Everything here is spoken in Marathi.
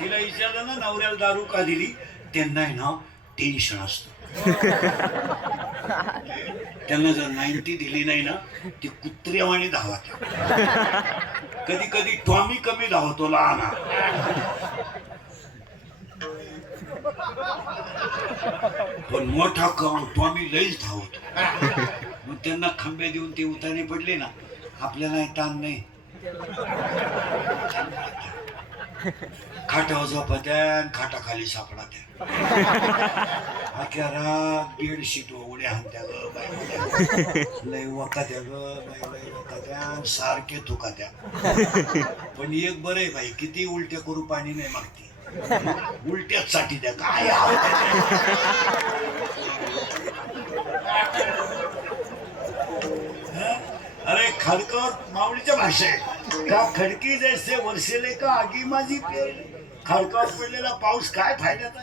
तिला विचारलं ना नवऱ्याला दारू का दिली, त्यांना आहे ना टेन्शन असतं. त्यांना जर 90 दिली नाही ना ती कुत्र्यावाणी धावत. कधी कधी टॉमी कमी धावतो लहान. पण मोठा टॉमी लईच धावतो. मग त्यांना खंबे देऊन ते उतारे पडले ना, आपल्याला ताण नाही. खाटावर झोपत्या, खाटाखाली सापडा त्या. अख्या रात बेडशीट उड्या हाणत्या ग बाई, लय वकात्या ग बाई, लय वकात्या, सारखे थुकात्या. पण एक बरं आहे बाई, किती उलट्या करू पाणी नाही मागते, उलट्याच साठी द्या काय. अरे खडकर माऊलीच्या भाषा आहे का, खडकी जैसे वर्षेले का आगी माझी पेरले. खडकावर पडलेला पाऊस काय फायद्याचा.